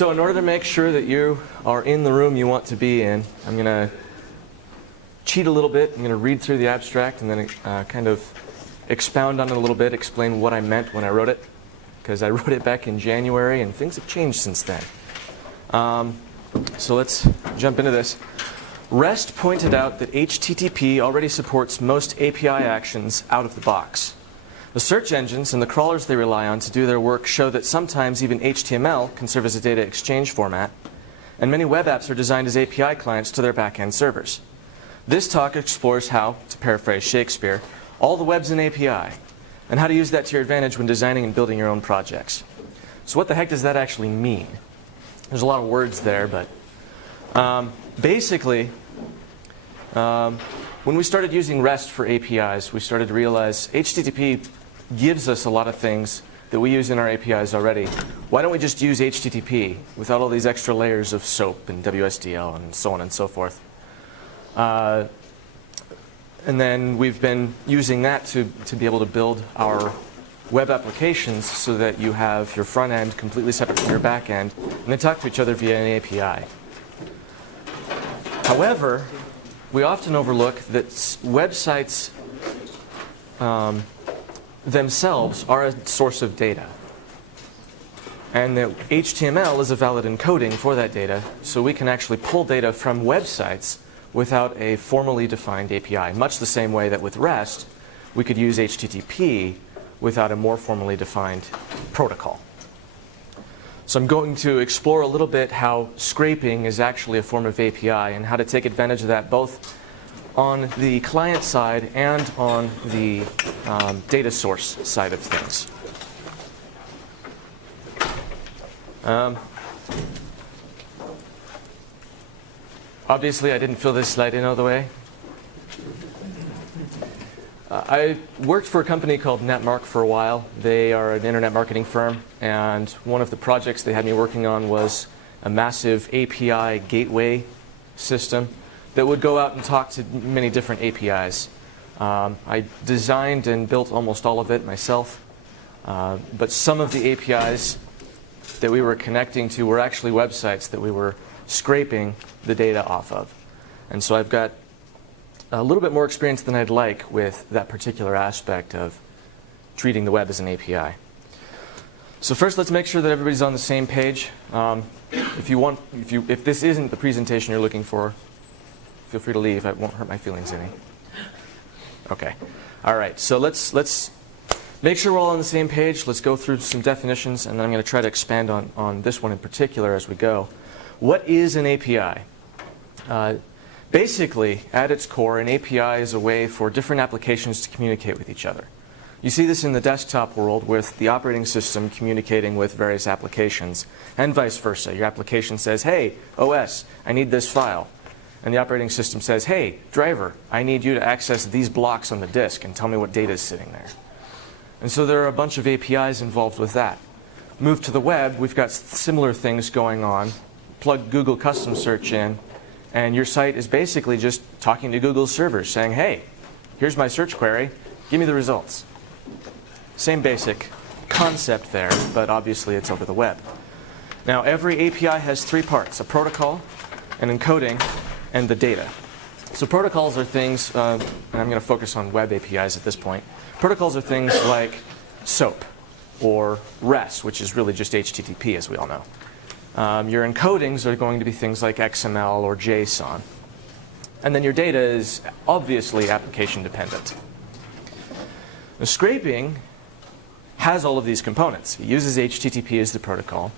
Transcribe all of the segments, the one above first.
So in order to make sure that you are in the room you want to be in, I'm going to cheat a little bit. I'm going to read through the abstract and then kind of expound on it a little bit, explain what I meant when I wrote it, because I wrote it back in January and things have changed since then. So let's jump into this. REST pointed out that HTTP already supports most API actions out of the box. The search engines and the crawlers they rely on to do their work show that sometimes even HTML can serve as a data exchange format, and many web apps are designed as API clients to their backend servers. This talk explores how, to paraphrase Shakespeare, all the web's an API, and how to use that to your advantage when designing and building your own projects. So what the heck does that actually mean? There's a lot of words there, but basically, when we started using REST for APIs, we started to realize HTTP gives us a lot of things that we use in our APIs already. Why don't we just use HTTP without all these extra layers of SOAP and WSDL and so on and so forth? And then we've been using that to be able to build our web applications so that you have your front end completely separate from your back end, and they talk to each other via an API. However, we often overlook that websites themselves are a source of data, and that HTML is a valid encoding for that data, so we can actually pull data from websites without a formally defined API, much the same way that with REST we could use HTTP without a more formally defined protocol. So I'm going to explore a little bit how scraping is actually a form of API and how to take advantage of that both on the client side and on the data source side of things. Obviously, I didn't fill this slide in all the way. I worked for a company called Netmark for a while. They are an internet marketing firm, and one of the projects they had me working on was a massive API gateway system that would go out and talk to many different APIs. I designed and built almost all of it myself, but some of the APIs that we were connecting to were actually websites that we were scraping the data off of. And so I've got a little bit more experience than I'd like with that particular aspect of treating the web as an API. So first, let's make sure that everybody's on the same page. If this isn't the presentation you're looking for, feel free to leave. It won't hurt my feelings any. Okay. All right. So let's make sure we're all on the same page. Let's go through some definitions, and then I'm going to try to expand on this one in particular as we go. What is an API? Basically, at its core, an API is a way for different applications to communicate with each other. You see this in the desktop world with the operating system communicating with various applications, and vice versa. Your application says, hey, OS, I need this file. And the operating system says, hey, driver, I need you to access these blocks on the disk and tell me what data is sitting there. And so there are a bunch of APIs involved with that. Move to the web, we've got similar things going on. Plug Google Custom Search in, and your site is basically just talking to Google's servers saying, hey, here's my search query, give me the results. Same basic concept there, but obviously it's over the web. Now, every API has three parts: a protocol, an encoding, and the data. So protocols are things, and I'm going to focus on web APIs at this point. Protocols are things like SOAP or REST, which is really just HTTP, as we all know. Your encodings are going to be things like XML or JSON. And then your data is obviously application dependent. Now, scraping has all of these components. It uses HTTP as the protocol.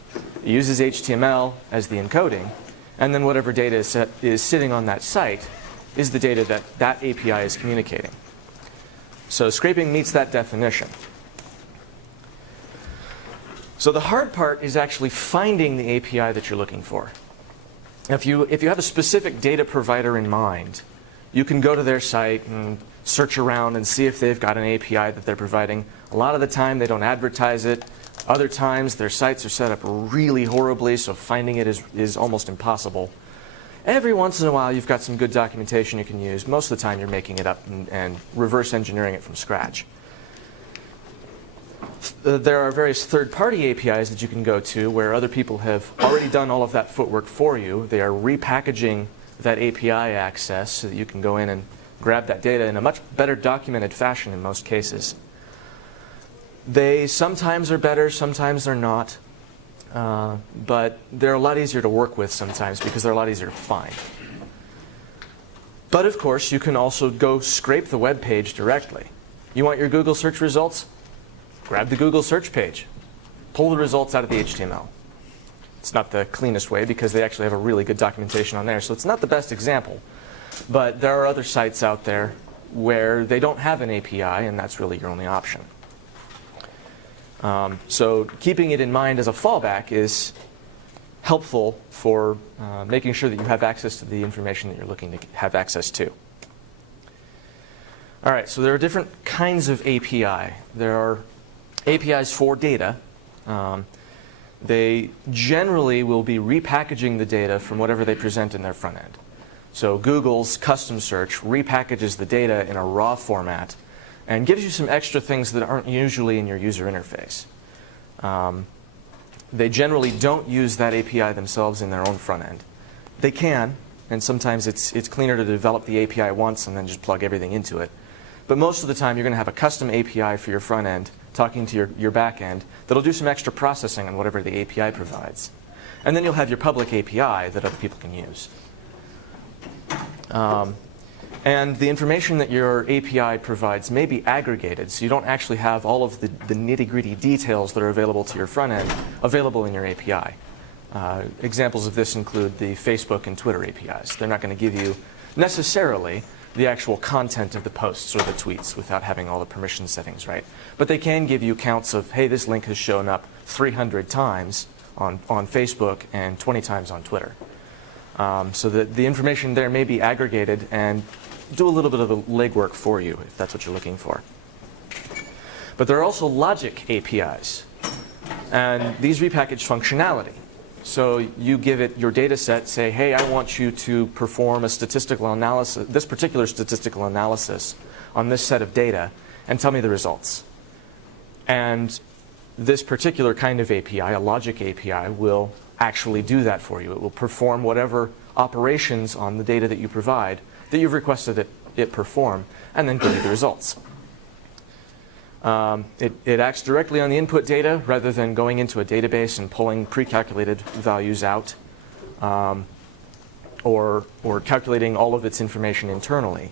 It uses HTML as the encoding. And then whatever data is sitting on that site is the data that that API is communicating. So scraping meets that definition. So the hard part is actually finding the API that you're looking for. If you have a specific data provider in mind, you can go to their site and search around and see if they've got an API that they're providing. A lot of the time they don't advertise it. Other times their sites are set up really horribly, so finding it is almost impossible. Every once in a while you've got some good documentation you can use. Most of the time you're making it up and reverse engineering it from scratch. there are various third-party APIs that you can go to where other people have already done all of that footwork for you. They are repackaging that API access so that you can go in and grab that data in a much better documented fashion in most cases. They sometimes are better, sometimes they're not. But they're a lot easier to work with sometimes because they're a lot easier to find. But of course, you can also go scrape the web page directly. You want your Google search results? Grab the Google search page. Pull the results out of the HTML. It's not the cleanest way because they actually have a really good documentation on there, so it's not the best example. But there are other sites out there where they don't have an API, and that's really your only option. So keeping it in mind as a fallback is helpful for making sure that you have access to the information that you're looking to have access to. All right, so there are different kinds of API. There are APIs for data. They generally will be repackaging the data from whatever they present in their front end. So Google's custom search repackages the data in a raw format and gives you some extra things that aren't usually in your user interface. They generally don't use that API themselves in their own front end. They can, and sometimes it's cleaner to develop the API once and then just plug everything into it. But most of the time, you're going to have a custom API for your front end talking to your back end that'll do some extra processing on whatever the API provides. And then you'll have your public API that other people can use. And the information that your API provides may be aggregated, so you don't actually have all of the nitty-gritty details that are available to your front end available in your API. Examples of this include the Facebook and Twitter APIs. They're not going to give you necessarily the actual content of the posts or the tweets without having all the permission settings right. But they can give you counts of, hey, this link has shown up 300 times on Facebook and 20 times on Twitter. So the information there may be aggregated and do a little bit of the legwork for you if that's what you're looking for. But there are also logic APIs, and these repackage functionality. So you give it your data set, say, hey, I want you to perform a statistical analysis, this particular statistical analysis on this set of data, and tell me the results. And this particular kind of API, a logic API, will actually do that for you. It will perform whatever operations on the data that you provide that you've requested it perform, and then give you the results. It acts directly on the input data rather than going into a database and pulling pre-calculated values out or calculating all of its information internally.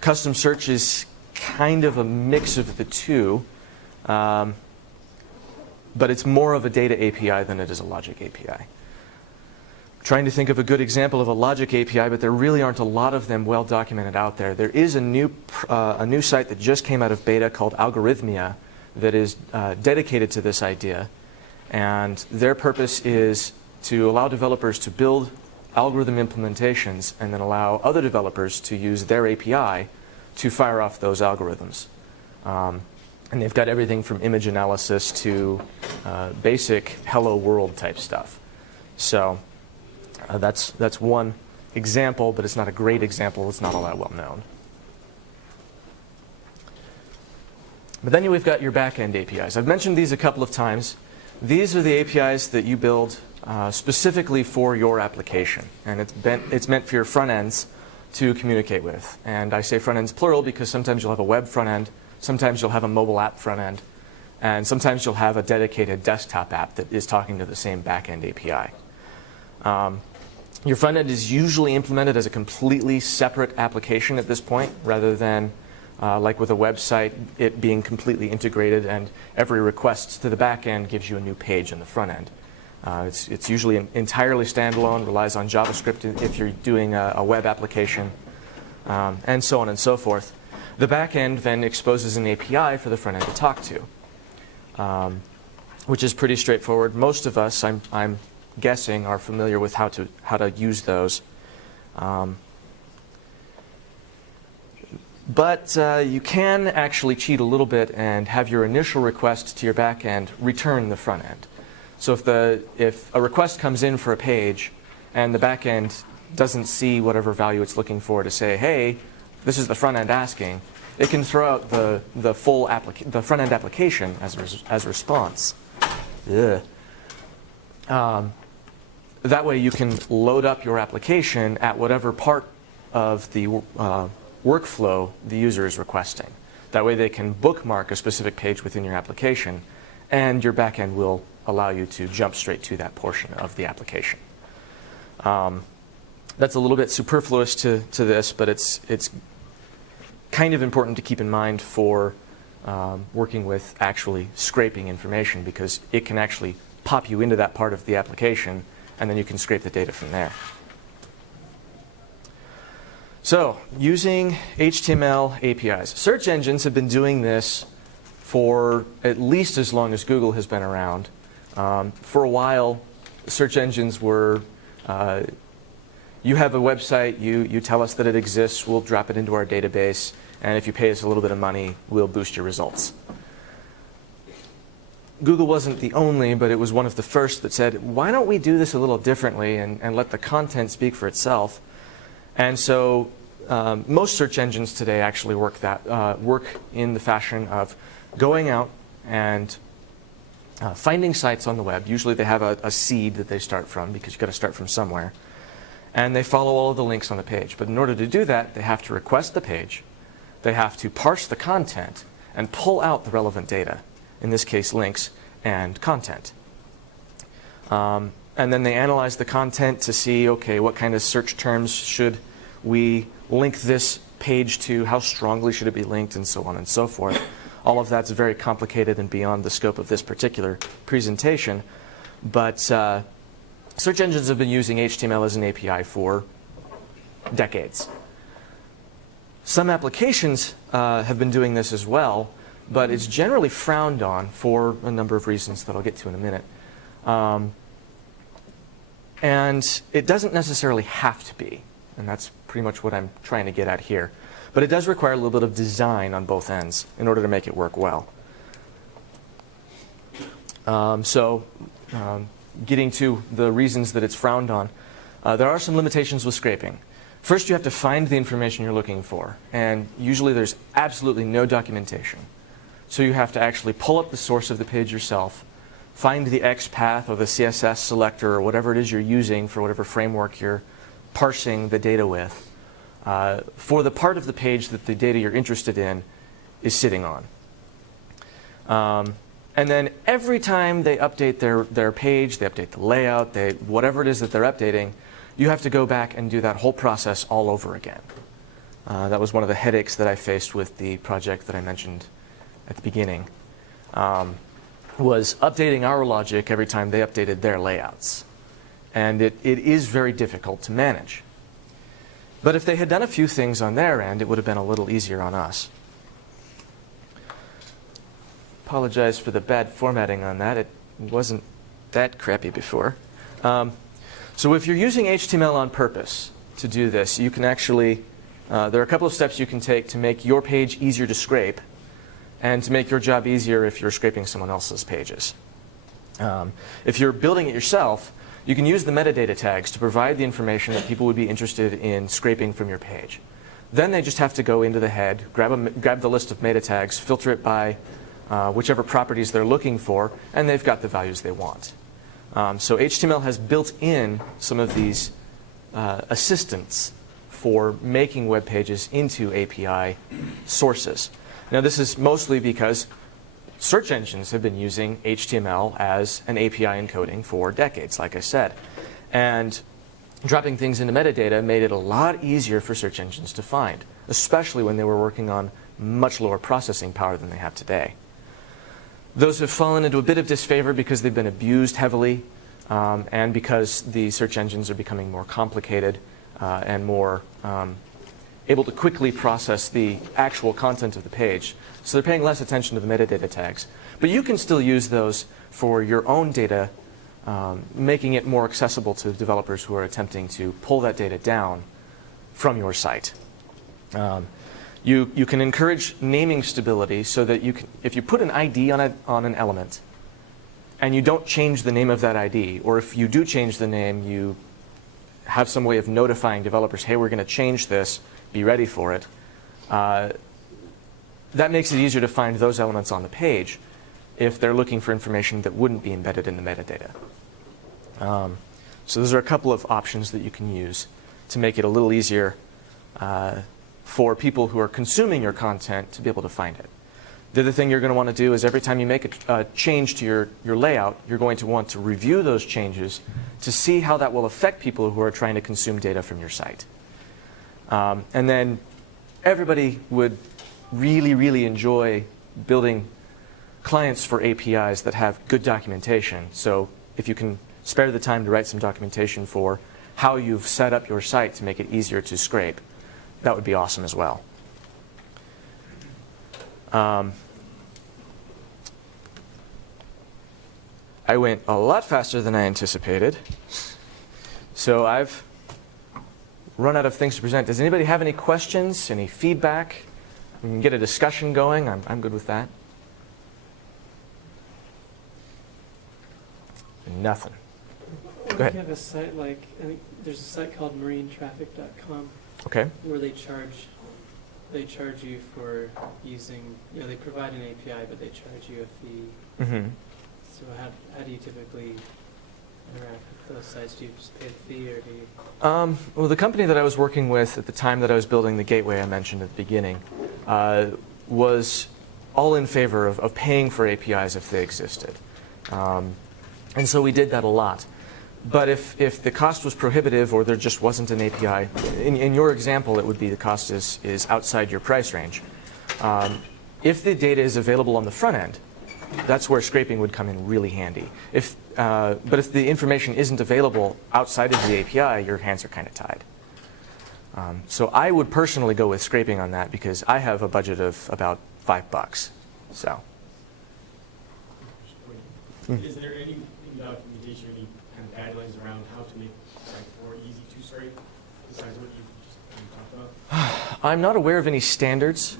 Custom search is kind of a mix of the two, but it's more of a data API than it is a logic API. Trying to think of a good example of a logic API, but there really aren't a lot of them well documented out there. There is a new site that just came out of beta called Algorithmia that is dedicated to this idea. And their purpose is to allow developers to build algorithm implementations and then allow other developers to use their API to fire off those algorithms. And they've got everything from image analysis to basic hello world type stuff. So that's one example, but it's not a great example. It's not all that well known. But then we've got your backend APIs. I've mentioned these a couple of times. These are the APIs that you build specifically for your application. And it's meant for your front ends to communicate with. And I say front ends plural because sometimes you'll have a web front end, sometimes you'll have a mobile app front end, and sometimes you'll have a dedicated desktop app that is talking to the same backend API. Your front end is usually implemented as a completely separate application at this point, rather than like with a website, it being completely integrated and every request to the back end gives you a new page in the front end. It's usually entirely standalone, relies on JavaScript if you're doing a web application, and so on and so forth. The back end then exposes an API for the front end to talk to, which is pretty straightforward. Most of us, I'm guessing, are familiar with how to use those. But you can actually cheat a little bit and have your initial request to your back end return the front end. So if a request comes in for a page and the back end doesn't see whatever value it's looking for to say, hey, this is the front end asking, it can throw out the full the front-end application as a response. Ugh. That way you can load up your application at whatever part of the workflow the user is requesting. That way they can bookmark a specific page within your application, and your backend will allow you to jump straight to that portion of the application. That's a little bit superfluous to this, but it's kind of important to keep in mind for working with actually scraping information, because it can actually pop you into that part of the application, and then you can scrape the data from there. So, using HTML APIs. Search engines have been doing this for at least as long as Google has been around. For a while, search engines were, you have a website, you tell us that it exists, we'll drop it into our database, and if you pay us a little bit of money, we'll boost your results. Google wasn't the only, but it was one of the first that said, why don't we do this a little differently and let the content speak for itself? And so most search engines today actually work in the fashion of going out and finding sites on the web. Usually they have a seed that they start from, because you've got to start from somewhere. And they follow all of the links on the page. But in order to do that, they have to request the page. They have to parse the content and pull out the relevant data. In this case, links and content. And then they analyze the content to see, okay, what kind of search terms should we link this page to, how strongly should it be linked, and so on and so forth. All of that's very complicated and beyond the scope of this particular presentation. But search engines have been using HTML as an API for decades. Some applications have been doing this as well, but it's generally frowned on for a number of reasons that I'll get to in a minute. And it doesn't necessarily have to be, and that's pretty much what I'm trying to get at here. But it does require a little bit of design on both ends in order to make it work well. Getting to the reasons that it's frowned on, there are some limitations with scraping. First, you have to find the information you're looking for, and usually there's absolutely no documentation. So you have to actually pull up the source of the page yourself, find the XPath or the CSS selector or whatever it is you're using for whatever framework you're parsing the data with, for the part of the page that the data you're interested in is sitting on. And then every time they update their page, they update the layout, whatever it is that they're updating, you have to go back and do that whole process all over again. That was one of the headaches that I faced with the project that I mentioned at the beginning, was updating our logic every time they updated their layouts. And it is very difficult to manage. But if they had done a few things on their end, it would have been a little easier on us. Apologize for the bad formatting on that. It wasn't that crappy before. So if you're using HTML on purpose to do this, you can actually, there are a couple of steps you can take to make your page easier to scrape and to make your job easier if you're scraping someone else's pages. If you're building it yourself, you can use the metadata tags to provide the information that people would be interested in scraping from your page. Then they just have to go into the head, grab the list of meta tags, filter it by whichever properties they're looking for, and they've got the values they want. So HTML has built in some of these assistants for making web pages into API sources. Now this is mostly because search engines have been using HTML as an API encoding for decades, like I said. And dropping things into metadata made it a lot easier for search engines to find, especially when they were working on much lower processing power than they have today. Those have fallen into a bit of disfavor because they've been abused heavily, and because the search engines are becoming more complicated and more able to quickly process the actual content of the page. So they're paying less attention to the metadata tags. But you can still use those for your own data, making it more accessible to developers who are attempting to pull that data down from your site. You can encourage naming stability so that you can, if you put an ID on an element and you don't change the name of that ID, or if you do change the name, you have some way of notifying developers, hey, we're going to change this, be ready for it. that makes it easier to find those elements on the page if they're looking for information that wouldn't be embedded in the metadata. So those are a couple of options that you can use to make it a little easier for people who are consuming your content to be able to find it. The other thing you're going to want to do is every time you make a change to your layout, you're going to want to review those changes to see how that will affect people who are trying to consume data from your site. And then everybody would really, really enjoy building clients for APIs that have good documentation. So if you can spare the time to write some documentation for how you've set up your site to make it easier to scrape, that would be awesome as well. I went a lot faster than I anticipated. So I've run out of things to present. Does anybody have any questions, any feedback? We can get a discussion going. I'm good with that. Nothing. Go ahead. You have a site like, I think there's a site called marinetraffic.com. Okay. Where they charge you for using, they provide an API, but they charge you a fee. Mm-hmm. So how do you typically interact with those sites? Do you just pay the fee, or do you? Well, the company that I was working with at the time that I was building the gateway I mentioned at the beginning was all in favor of paying for APIs if they existed. And so we did that a lot. But if the cost was prohibitive or there just wasn't an API, in your example, it would be the cost is outside your price range. If the data is available on the front end, that's where scraping would come in really handy. But if the information isn't available outside of the API, your hands are kind of tied. So I would personally go with scraping on that because I have a budget of about $5. So. Is there any documentation, any kind of guidelines around how to make sites more easy to scrape, besides what you just talked about? I'm not aware of any standards.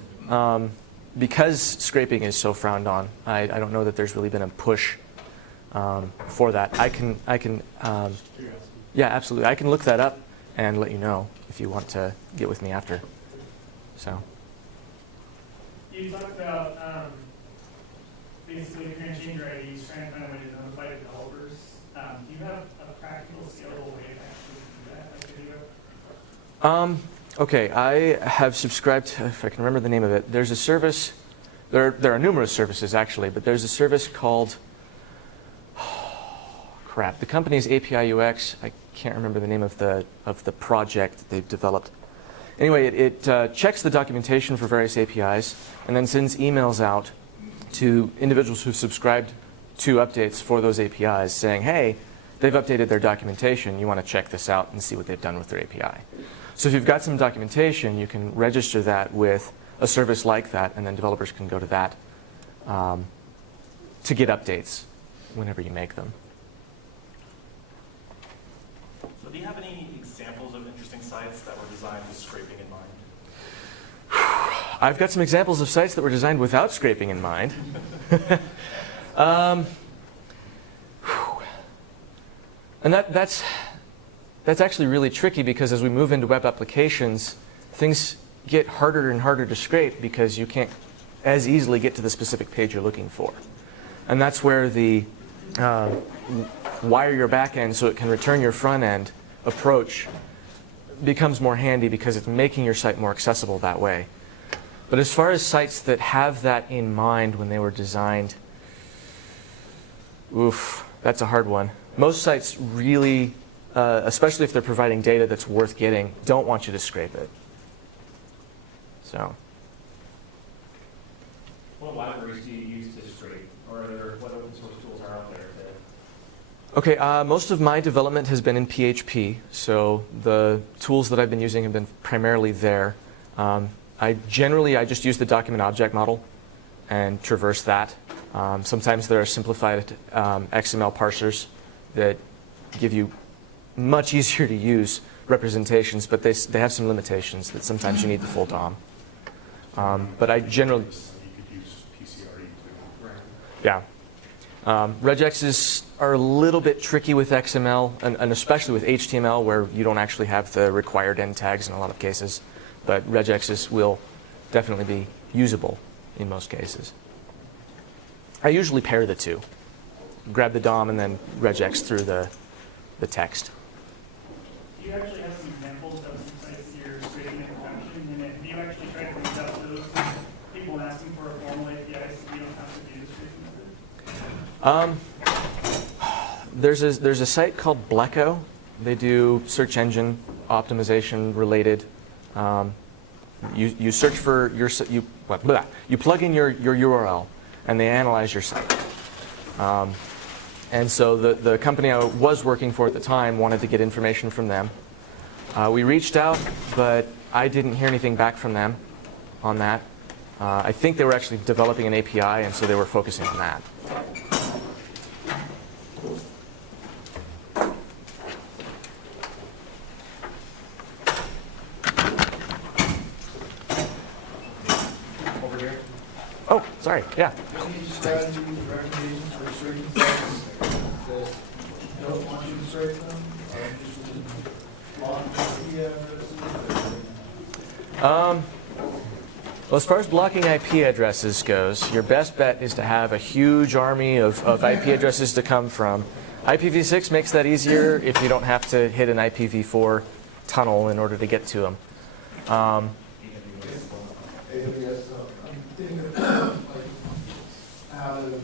Because scraping is so frowned on, I don't know that there's really been a push for that. I can yeah, absolutely. I can look that up and let you know if you want to get with me after. So. You talked about basically if you're going to change your IDs, trying to find a way to notify the developers. Do you have a practical, scalable way to actually do that? Like Okay, I have subscribed to, if I can remember the name of it, there's a service, there are numerous services actually, but there's a service called, the company's API UX, I can't remember the name of the project that they've developed. Anyway, it checks the documentation for various APIs and then sends emails out to individuals who've subscribed to updates for those APIs saying, hey, they've updated their documentation, you want to check this out and see what they've done with their API. So if you've got some documentation, you can register that with a service like that, and then developers can go to that to get updates whenever you make them. So do you have any examples of interesting sites that were designed with scraping in mind? I've got some examples of sites that were designed without scraping in mind. And that's actually really tricky because as we move into web applications, things get harder and harder to scrape because you can't as easily get to the specific page you're looking for. And that's where the wire your backend so it can return your front end approach becomes more handy because it's making your site more accessible that way. But as far as sites that have that in mind when they were designed, that's a hard one. Most sites really, especially if they're providing data that's worth getting, don't want you to scrape it. So. What libraries do you use to scrape, or what open source tools are out there? Okay, most of my development has been in PHP, so the tools that I've been using have been primarily there. I just use the document object model and traverse that. Sometimes there are simplified XML parsers that give you much easier to use representations, but they have some limitations that sometimes you need the full DOM. But I generally... You could use PCRE too. Yeah. Regexes are a little bit tricky with XML, and especially with HTML, where you don't actually have the required end tags in a lot of cases. But regexes will definitely be usable. in most cases. I usually pair the two. Grab the DOM and then regex through the text. Do you actually have some examples of some sites you're scraping in production? And have you actually tried to reach out to those people asking for a formal API so you don't have to do the scraping method? There's a site called Bleco. They do search engine optimization related. You search for you plug in your URL and they analyze your site. And so the company I was working for at the time wanted to get information from them. We reached out, but I didn't hear anything back from them on that. I think they were actually developing an API, and so they were focusing on that. Over here. Oh, sorry. Yeah. Any strategies, recommendations for certain sites that don't want you to strike them? Or just block the addresses? Well, as far as blocking IP addresses goes, your best bet is to have a huge army of IP addresses to come from. IPv6 makes that easier if you don't have to hit an IPv4 tunnel in order to get to them. AWS, I'm thinking of like how to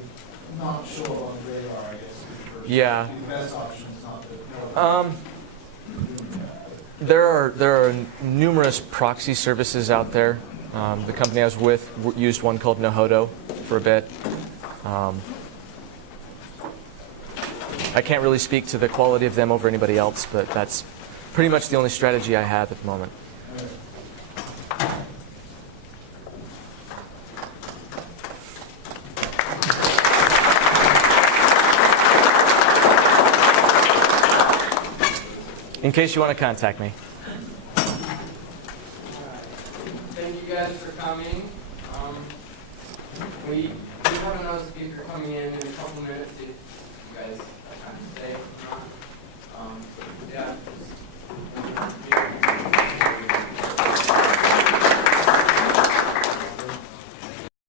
not show up on the radar, I guess. Yeah. The best option is not to. There are numerous proxy services out there. The company I was with used one called Nohodo for a bit. I can't really speak to the quality of them over anybody else, but that's pretty much the only strategy I have at the moment. In case you want to contact me. Thank you guys for coming. We have another speaker coming in a couple minutes if you guys have time to stay.